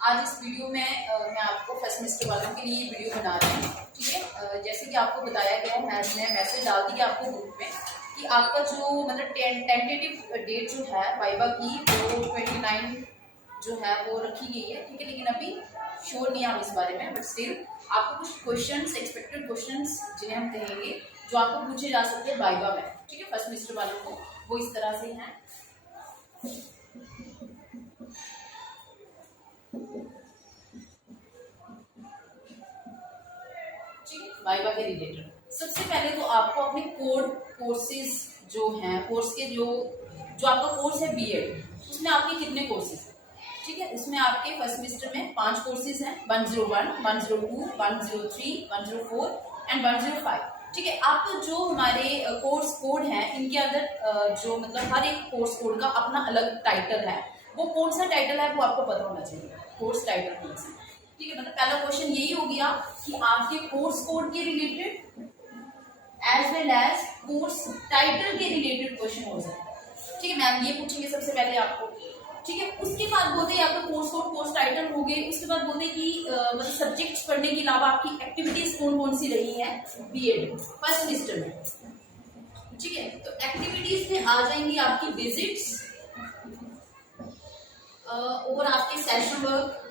आज इस वीडियो में मैं आपको फर्स्ट सेमेस्टर वालों के लिए वीडियो बना रही हूँ। ठीक है, जैसे कि आपको बताया गया है, मैंने मैसेज डाल दिया आपको ग्रुप में कि आपका जो मतलब टेंटेटिव डेट जो है वाइवा की वो 29 जो है वो रखी गई है। ठीक है, लेकिन अभी श्योर नहीं है हम इस बारे में, बट स्टिल आपको कुछ क्वेश्चंस, एक्सपेक्टेड क्वेश्चंस जिन्हें हम कहेंगे, जो आपको पूछे जा सकते हैं वाइवा में। ठीक है, फर्स्ट सेमेस्टर वालों को वो इस तरह से हैं। वाइवा के रिलेटेड सबसे पहले तो आपको अपने कोर्सेज जो हैं, कोर्स के जो आपका कोर्स है बीएड, उसमें आपके कितने कोर्सेज हैं। ठीक है, उसमें आपके फर्स्ट सेमेस्टर में 5 कोर्सेज हैं, 101, 102, 103, 104 एंड 105। ठीक है, आपको जो हमारे कोर्स कोड हैं इनके अंदर जो मतलब हर एक कोर्स कोड का अपना अलग टाइटल है। वो कौन सा टाइटल है वो आपको पता होना चाहिए, कोर्स टाइटल कौन सा। ठीक है, मतलब पहला क्वेश्चन यही हो गया कि आपके कोर्स कोड के related as well as course title के रिलेटेड क्वेश्चन हो सकता है। ठीक है, मैम ये पूछेंगे सबसे पहले आपको। ठीक है, उसके बाद बोलते हैं आपका कोर्स कोड, कोर्स टाइटल हो गए। उसके बाद बोलते हैं कि मतलब सब्जेक्ट्स पढ़ने के अलावा आपकी एक्टिविटीज कौन कौन सी रही है बीएड फर्स्ट सेमेस्टर में। ठीक है, तो एक्टिविटीज में आ जाएंगी आपकी विजिट्स और आपके session work,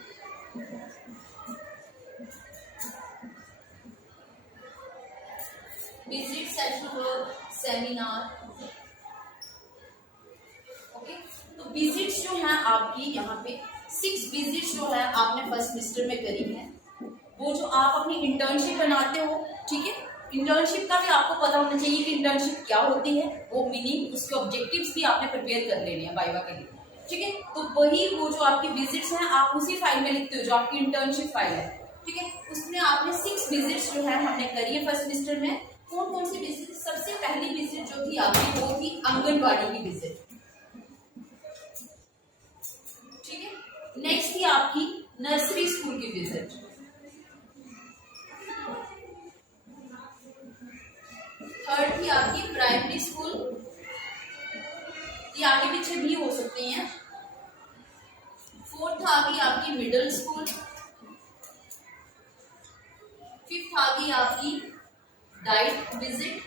visit, session work, seminar. Okay, तो विजिट्स जो है आपकी यहाँ पे 6 विजिट्स जो है आपने फर्स्ट सेमेस्टर में करी है। वो जो आप अपनी इंटर्नशिप बनाते हो, ठीक है, इंटर्नशिप का भी आपको पता होना चाहिए कि इंटर्नशिप क्या होती है, वो मीनिंग, उसके ऑब्जेक्टिव्स भी आपने प्रिपेयर कर लेने हैं वाइवा के लिए। ठीक है, तो वही वो जो आपकी विजिट्स हैं आप उसी फाइल में लिखते हो जो आपकी इंटर्नशिप फाइल है। ठीक है, उसमें आपने 6 विजिट्स जो है हमने करी है फर्स्ट सेमेस्टर में। कौन कौन सी विजिट? सबसे पहली विजिट जो थी आपकी वो थी आंगनबाड़ी की विजिट। ठीक है, नेक्स्ट थी आपकी नर्सरी स्कूल की विजिट। थर्ड थी आपकी प्राइमरी स्कूल, ये आगे पीछे भी हो सकती हैं। फोर्थ आ गई आपकी मिडिल स्कूल। फिफ्थ आ गई आपकी डाइट विजिट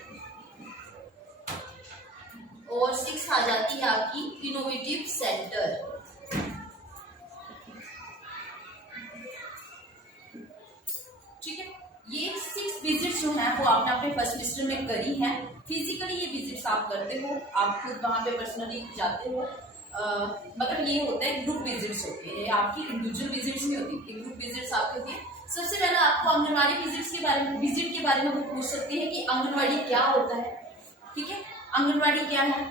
और 6 आ जाती है आपकी इनोवेटिव सेंटर। ठीक है, ये 6 विजिट्स जो हैं वो आपने अपने फर्स्ट सेमेस्टर में करी हैं। फिजिकली ये विजिट्स आप करते हो, आप खुद वहां पे पर्सनली जाते हो, मगर ये होता है ग्रुप विजिट्स होते हैं, आपकी इंडिविजुअल विजिट्स नहीं होती, ग्रुप विजिट्स आपकी होती है। सबसे पहले आपको आंगनबाड़ी विजिट के बारे में वो पूछ सकते हैं कि आंगनबाड़ी क्या होता है। ठीक है, आंगनबाड़ी क्या है,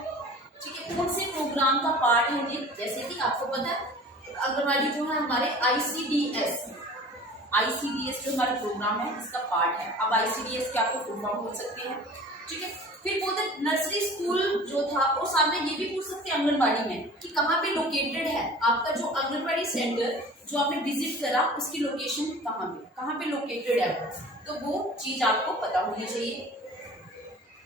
ठीक है, कौन से प्रोग्राम का पार्ट है ये। जैसे कि आपको पता है आंगनबाड़ी जो है हमारे आईसीडीएस जो हमारा प्रोग्राम है इसका पार्ट है। अब आईसीडीएस के आपको फुल फॉर्म बोल सकते हैं। ठीक है, फिर बोलते नर्सरी स्कूल जो था वो सामने ये भी पूछ सकते हैं आंगनबाड़ी में कि कहाँ पे लोकेटेड है आपका जो आंगनबाड़ी सेंटर जो आपने विजिट करा, उसकी लोकेशन कहाँ पे लोकेटेड है, तो वो चीज आपको पता होनी चाहिए।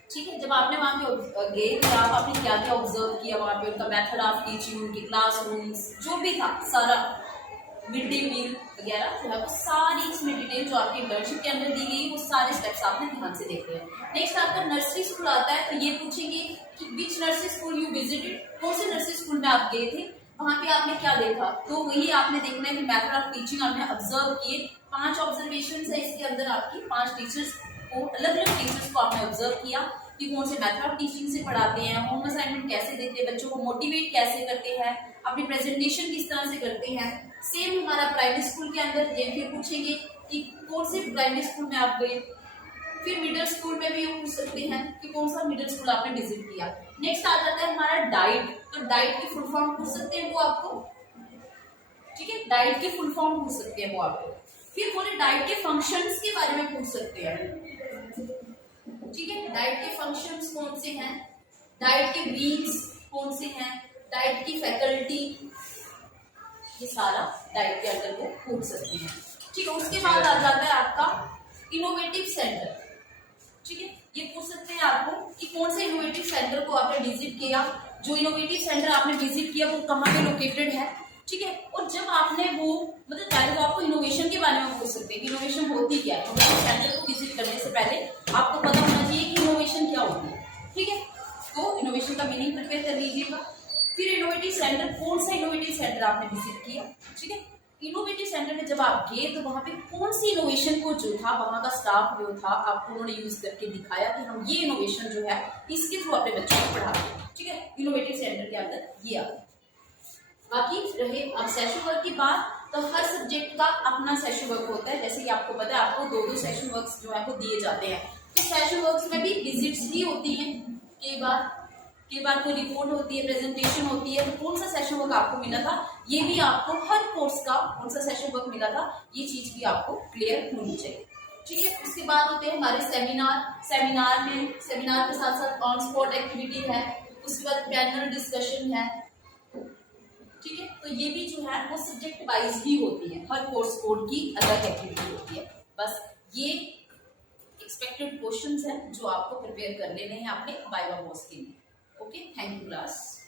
ठीक है, जब आपने वहां पे गए थे आपने क्या क्या ऑब्जर्व किया वहां पे, उनका मेथड ऑफ टीचिंग, उनके क्लासरूम्स जो भी था सारा, मिड डे मील वगैरह जो है वो सारी इसमें डिटेल जो आपकी इंटर्नशिप के अंदर दी गई वो सारे स्टेप्स आपने ध्यान से देखे हैं। नेक्स्ट आपका नर्सरी स्कूल आता है, तो ये पूछेंगे कि विच नर्सरी स्कूल यू विजिटेड, कौन से नर्सरी स्कूल में आप गए थे, वहां पे आपने क्या देखा। तो वही आपने देखना है कि मेथड ऑफ टीचिंग आपने ऑब्जर्व किए। 5 ऑब्जर्वेशन है इसके अंदर आपकी, 5 टीचर्स को, अलग अलग टीचर्स को आपने ऑब्जर्व किया कि कौन से मेथड ऑफ टीचिंग से पढ़ाते हैं, होम असाइनमेंट कैसे देते हैं, बच्चों को मोटिवेट कैसे करते हैं, अपनी प्रेजेंटेशन किस तरह से करते हैं। सेम हमारा प्राइमरी स्कूल के अंदर ये फिर पूछेंगे कि कौन से प्राइमरी स्कूल में आप गए। फिर मिडिल स्कूल में भी पूछ सकते हैं कि कौन सा मिडिल स्कूल आपने विजिट किया। नेक्स्ट आ जाता है हमारा डाइट, तो डाइट की फुल फॉर्म पूछ सकते हैं वो आपको। ठीक है, डाइट की फुल फॉर्म पूछ सकते हैं वो आपको। फिर बोले डाइट के फंक्शंस के बारे में पूछ सकते हैं। ठीक है, डाइट के फंक्शंस कौन से हैं, डाइट के वीक्स कौन से हैं, डाइट की फैकल्टी, ये सारा डाइट के अंदर को पूछ सकते हैं। ठीक है, उसके बाद आ जाता है आपका इनोवेटिव सेंटर। ठीक है, ये पूछ सकते हैं आपको कि कौन से इनोवेटिव सेंटर को आपने विजिट किया, जो इनोवेटिव सेंटर आपने विजिट किया वो कहाँ पे लोकेटेड है। ठीक है। और जब आपने वो मतलब पहले तो आपको इनोवेशन के बारे में पूछ सकते हैं कि इनोवेशन होती क्या है। इनोवेशन सेंटर को विजिट करने से पहले आपको पता होना चाहिए कि इनोवेशन क्या होती है, ठीक है। तो इनोवेशन का मीनिंग प्रिपेयर कर लीजिएगा। फिर इनोवेटिव सेंटर, कौन सा इनोवेटिव सेंटर आपने विजिट किया, ठीक है। इनोवेटिव सेंटर में जब आप गए तो वहां पे कौन सी इनोवेशन को जो था वहां का स्टाफ जो था आपको उन्होंने यूज करके दिखाया कि हम ये इनोवेशन जो है इसके थ्रू अपने बच्चों को पढ़ाते हैं, ठीक है। इनोवेटिव सेंटर के अंदर ये आता है। बाकी रहे अब सेशन वर्क की बात, तो हर सब्जेक्ट का अपना सेशन वर्क होता है। जैसे कि आपको पता है आपको दो सेशन वर्क्स जो है वो दिए जाते हैं। तो सेशन वर्क्स में भी विजिट्स ही होती हैं, कई बार कोई रिपोर्ट होती है, प्रेजेंटेशन होती है। तो कौन सा सेशन वर्क आपको मिला था, ये भी आपको हर कोर्स का कौन सा सेशन वर्क मिला था ये चीज भी आपको क्लियर होनी चाहिए, ठीक है। उसके बाद होते हैं हमारे सेमिनार के साथ साथ ऑन स्पॉट एक्टिविटी है, उसके बाद पैनल डिस्कशन है, ठीक है। तो ये भी जो है वो सब्जेक्ट वाइज ही होती है, हर कोर्स कोड की अलग एक्टिविटी होती है। बस ये एक्सपेक्टेड क्वेश्चंस हैं जो आपको प्रिपेयर कर लेने हैं अपने वाइवा कोर्स के लिए। Okay, thank you class.